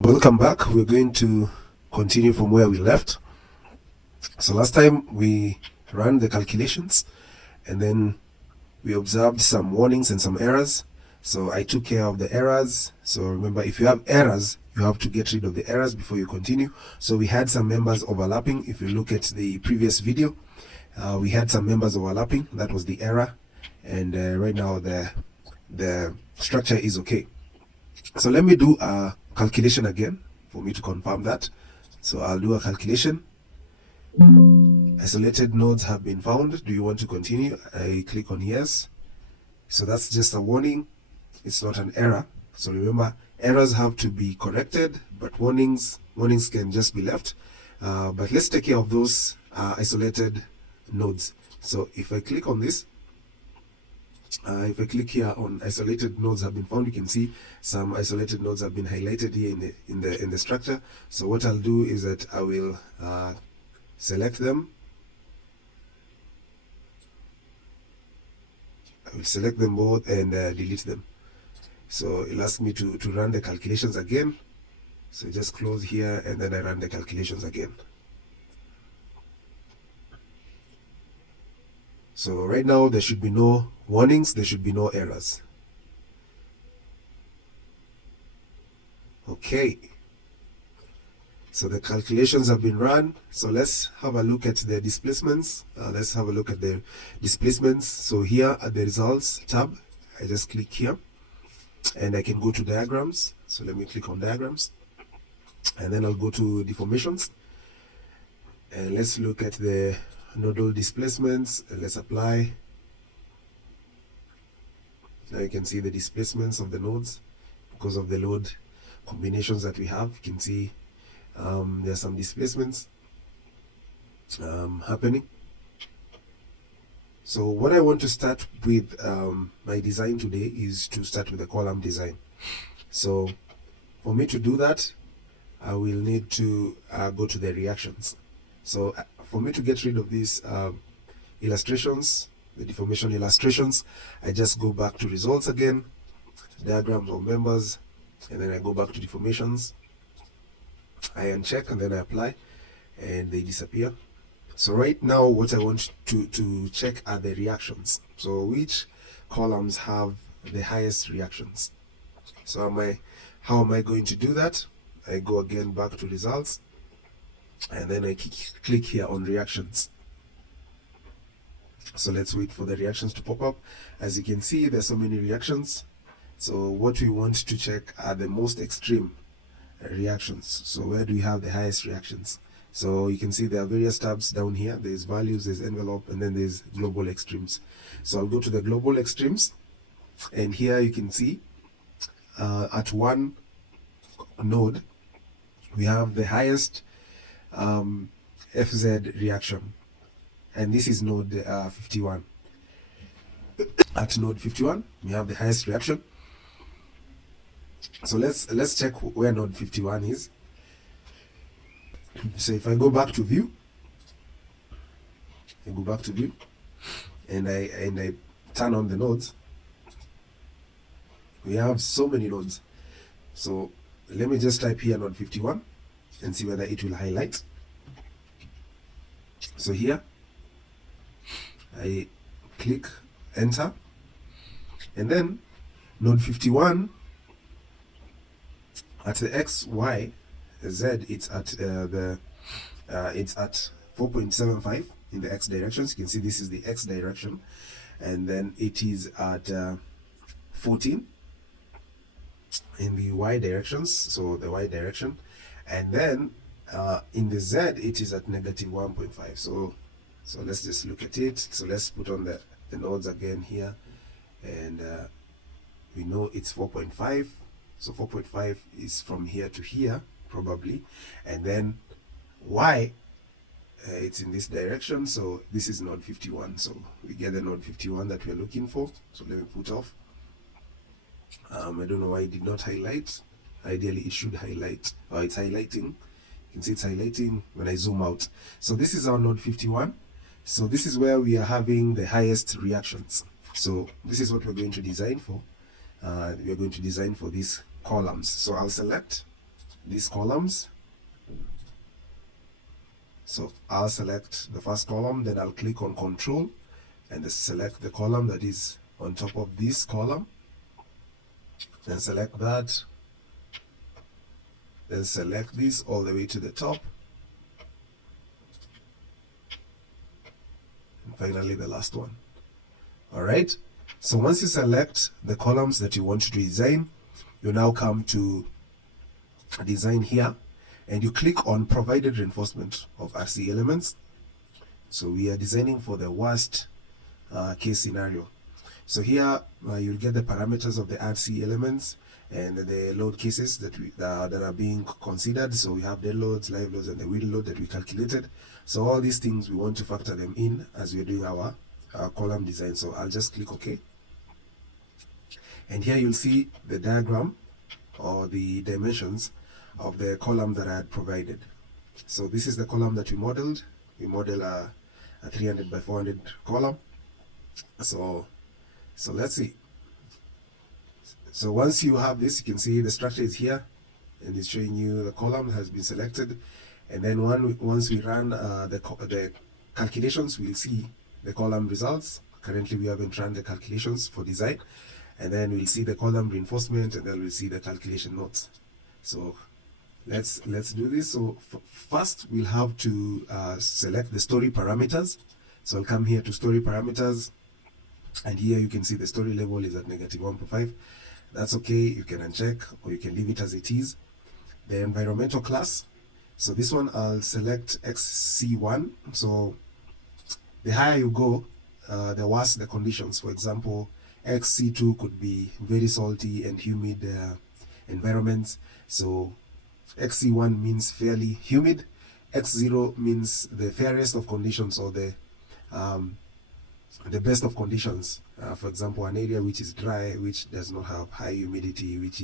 Welcome back. We're going to continue from where we left. So last time we ran the calculations and then we observed some warnings and some errors. So I took care of the errors. So remember, if you have errors, you have to get rid of the errors before you continue. So we had some members overlapping. If you look at the previous video, we had some members overlapping. That was the error. And right now the structure is okay. So let me do a calculation again for me to confirm that. So I'll do a calculation. Isolated nodes have been found. Do you want to continue? I click on yes. So that's just a warning. It's not an error. So remember, errors have to be corrected, but warnings can just be left. But let's take care of those isolated nodes. So if I click on this, if I click here on isolated nodes have been found, you can see some isolated nodes have been highlighted here in the structure. So what I'll do is that I will select them. I will select them both and delete them. So it'll ask me to run the calculations again. So just close here and then I run the calculations again. So right now there should be no warnings, there should be no errors. Okay. So the calculations have been run. So let's have a look at the displacements. Let's have a look at the displacements. So here at the results tab, I just click here and I can go to diagrams. So let me click on diagrams and then I'll go to deformations. And let's look at the nodal displacements. Let's apply. Now you can see the displacements of the nodes because of the load combinations that we have. You can see there are some displacements happening. So what I want to start with my design today is to start with the column design. So for me to do that, I will need to go to the reactions. So for me to get rid of these illustrations, the deformation illustrations, I just go back to results again, diagrams of members, and then I go back to deformations. I uncheck and then I apply and they disappear. So right now what I want to check are the reactions. So which columns have the highest reactions? So how am I going to do that? I go again back to results and then I click here on reactions. So let's wait for the reactions to pop up. As you can see, there's so many reactions. So what we want to check are the most extreme reactions. So where do we have the highest reactions? So you can see there are various tabs down here. There's values, there's envelope, and then there's global extremes. So I'll go to the global extremes, and here you can see at one node we have the highest FZ reaction, and this is node 51. At node 51 we have the highest reaction. So let's check where node 51 is. So if I go back to view, and I turn on the nodes, we have so many nodes. So let me just type here node 51 and see whether it will highlight. So here I click enter, and then node 51 at the X, Y, Z, it's at it's at 4.75 in the X directions. You can see this is the X direction, and then it is at 14 in the Y directions, so the Y direction, and then in the Z it is at -1.5. So let's just look at it. So let's put on the nodes again here, and we know it's 4.5. So 4.5 is from here to here probably, and then Y, it's in this direction, so this is node 51. So we get the node 51 that we're looking for. So let me put off. I don't know why it did not highlight. Ideally it should highlight. Oh, it's highlighting. You can see it's highlighting when I zoom out. So this is our node 51. So this is where we are having the highest reactions. So this is what we're going to design for. We are going to design for these columns. So I'll select these columns. So I'll select the first column, then I'll click on Control and select the column that is on top of this column. Then select that. Then select this all the way to the top. And finally the last one. Alright, so once you select the columns that you want to design, you now come to design here and you click on provided reinforcement of RC elements. So we are designing for the worst case scenario. So here you'll get the parameters of the RC elements and the load cases that are being considered. So we have dead loads, live loads, and the wheel load that we calculated. So all these things we want to factor them in as we're doing our column design. So I'll just click OK. And here you'll see the diagram or the dimensions of the column that I had provided. So this is the column that we modeled. We model a 300 by 400 column. So let's see. So once you have this, you can see the structure is here and it's showing you the column has been selected. And then once we run the calculations, we'll see the column results. Currently we haven't run the calculations for design. And then we'll see the column reinforcement, and then we'll see the calculation notes. So let's do this. So first we'll have to select the story parameters. So I'll come here to story parameters, and here you can see the story level is at -1.5. That's okay, you can uncheck or you can leave it as it is. The environmental class, so this one I'll select XC1. So the higher you go, the worse the conditions. For example, XC2 could be very salty and humid environments. So XC1 means fairly humid. X0 means the fairest of conditions, or the best of conditions. For example, an area which is dry, which does not have high humidity, which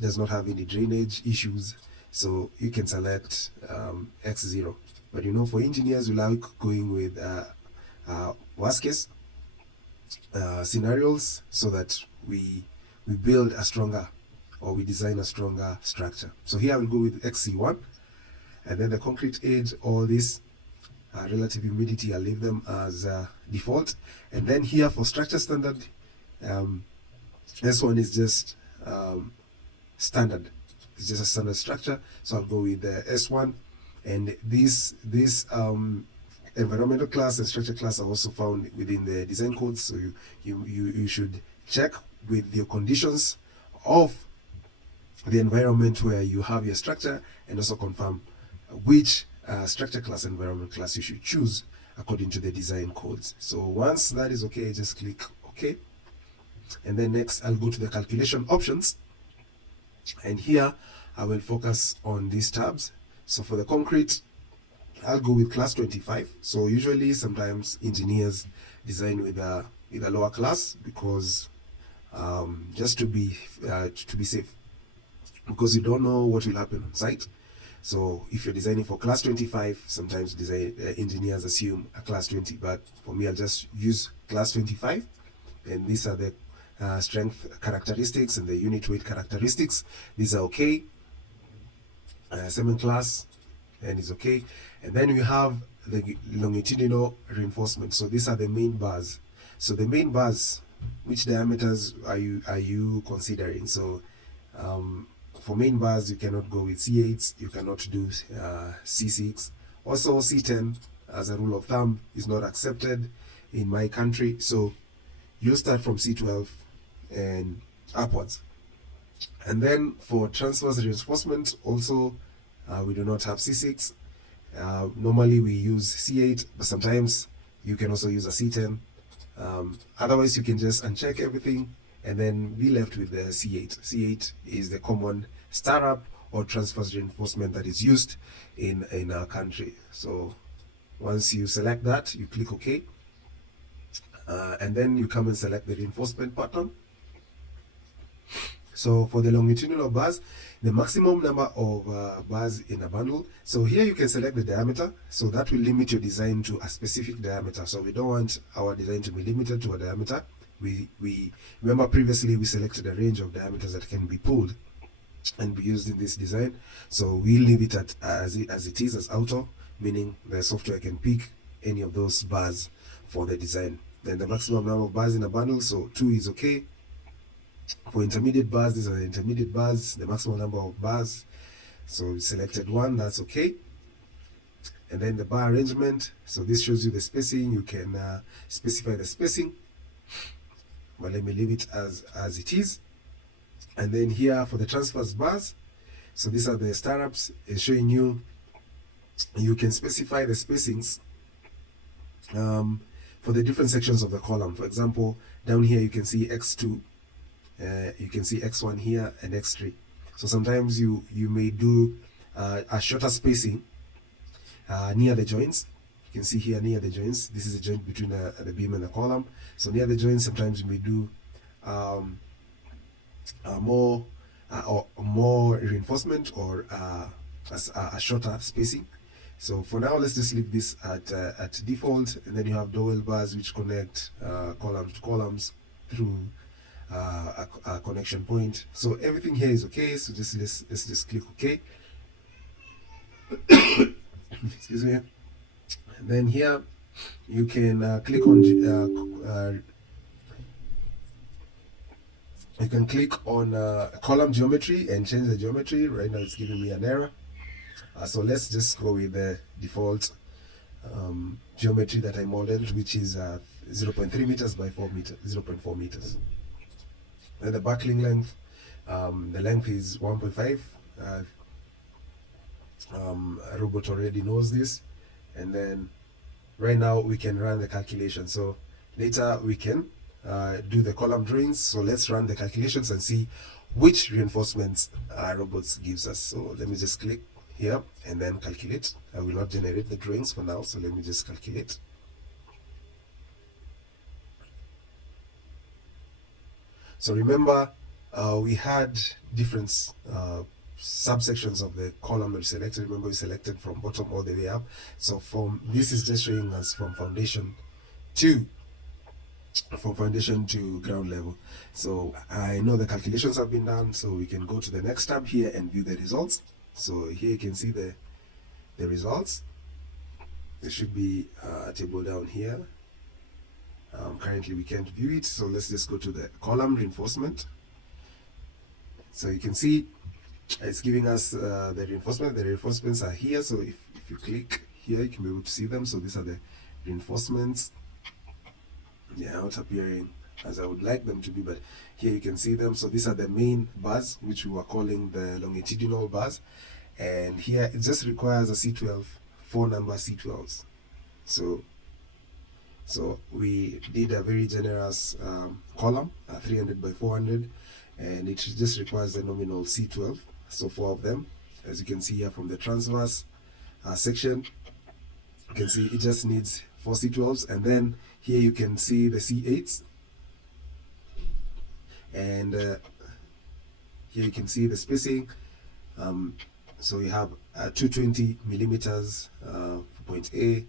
does not have any drainage issues. So you can select X0. But you know, for engineers, we like going with worst case scenarios, so that we build a stronger, or we design a stronger structure. So here I will go with XC1, and then the concrete edge, all this relative humidity, I'll leave them as default. And then here for structure standard, this one is just standard. It's just a standard structure, so I'll go with the S1. And this environmental class and structure class are also found within the design codes. So you should check with your conditions of the environment where you have your structure, and also confirm which structure class, environment class you should choose according to the design codes. So once that is okay, just click OK. And then next I'll go to the calculation options, and here I will focus on these tabs. So for the concrete, I'll go with class 25. So usually sometimes engineers design with a lower class, because just to be safe, because you don't know what will happen on site. So if you're designing for class 25, sometimes engineers assume a class 20, but for me I'll just use class 25. And these are the strength characteristics and the unit weight characteristics. These are okay. Segment class, and is okay. And then we have the longitudinal reinforcement. So these are the main bars. So the main bars, which diameters are you considering? So for main bars, you cannot go with C8, you cannot do C6. Also C10, as a rule of thumb, is not accepted in my country. So you'll start from C12 and upwards. And then for transverse reinforcement, also we do not have C6. Normally we use C8, but sometimes you can also use a C10. Otherwise, you can just uncheck everything and then be left with the C8. C8 is the common stirrup or transverse reinforcement that is used in our country. So once you select that, you click OK. And then you come and select the reinforcement pattern. So for the longitudinal bars, the maximum number of bars in a bundle. So here you can select the diameter. So that will limit your design to a specific diameter. So we don't want our design to be limited to a diameter. We remember previously we selected a range of diameters that can be pulled. and be used in this design. So we leave it at as it is, as auto, meaning the software can pick any of those bars for the design. Then the maximum number of bars in a bundle, so 2 is okay. For intermediate bars, these are the intermediate bars, the maximum number of bars. So we selected 1, that's okay. And then the bar arrangement, so this shows you the spacing. You can specify the spacing, but let me leave it as it is. And then here for the transverse bars, so these are the stirrups. It's showing you, you can specify the spacings for the different sections of the column. For example, down here you can see x2, you can see x1 here, and x3. So sometimes you may do a shorter spacing near the joints. You can see here near the joints, this is a joint between the beam and the column. So near the joints, sometimes you may do more reinforcement or a shorter spacing. So for now, let's just leave this at default, and then you have dowel bars which connect columns to columns through a connection point. So everything here is okay. So let's just click OK. Excuse me. And then here you can click on column geometry and change the geometry. Right now it's giving me an error. So let's just go with the default geometry that I modeled, which is 0.3 meters by 0.4 meters. Then the backing length, the length is 1.5. Robot already knows this. And then right now we can run the calculation. So later we can do the column drawings. So let's run the calculations and see which reinforcements robots gives us. So let me just click here and then calculate. I will not generate the drawings for now, so let me just calculate. So remember, we had different subsections of the column that we selected. Remember, we selected from bottom all the way up. So this is just showing us from foundation to ground level. So I know the calculations have been done, so we can go to the next tab here and view the results. So here you can see the results. There should be a table down here. Currently we can't view it, so let's just go to the column reinforcement. So you can see it's giving us the reinforcement. The reinforcements are here, so if you click here you can be able to see them. So these are the reinforcements. They are not appearing as I would like them to be, but here you can see them. So these are the main bars, which we were calling the longitudinal bars, and here it just requires a C12, 4 number C12s. So we did a very generous column, 300 by 400, and it just requires the nominal C12, so 4 of them. As you can see here from the transverse section, you can see it just needs 4 C12s, and then here you can see the C8s, and here you can see the spacing. So you have 220 millimeters point A,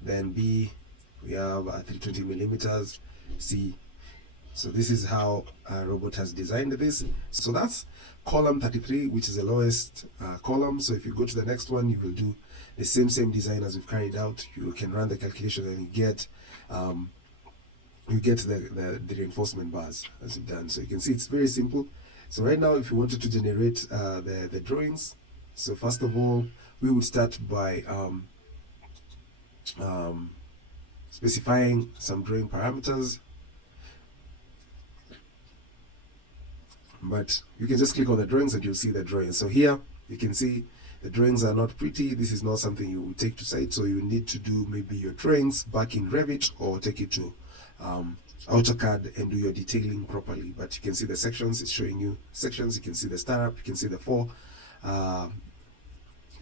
then B we have 320 millimeters, C. So this is how Robot has designed this. So that's column 33, which is the lowest column. So if you go to the next one, you will do the same design as we've carried out. You can run the calculation and you get the reinforcement bars as you've done. So you can see it's very simple. So right now, if you wanted to generate the drawings, so first of all, we would start by specifying some drawing parameters. But you can just click on the drawings and you'll see the drawings. So here you can see the drawings are not pretty. This is not something you will take to site, so you need to do maybe your drawings back in Revit or take it to AutoCAD and do your detailing properly. But you can see the sections, it's showing you sections. You can see the stirrup, you can see the 4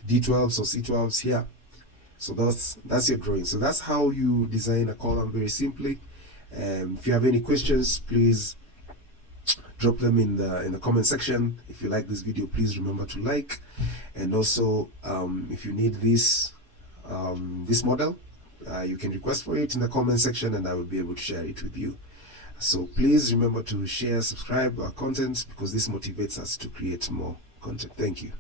D12s or C12s here. So that's your drawing. So that's how you design a column very simply. If you have any questions, please drop them in the comment section. If you like this video, please remember to like, and also if you need this model, you can request for it in the comment section and I will be able to share it with you. So please remember to share, subscribe our content, because this motivates us to create more content. Thank you.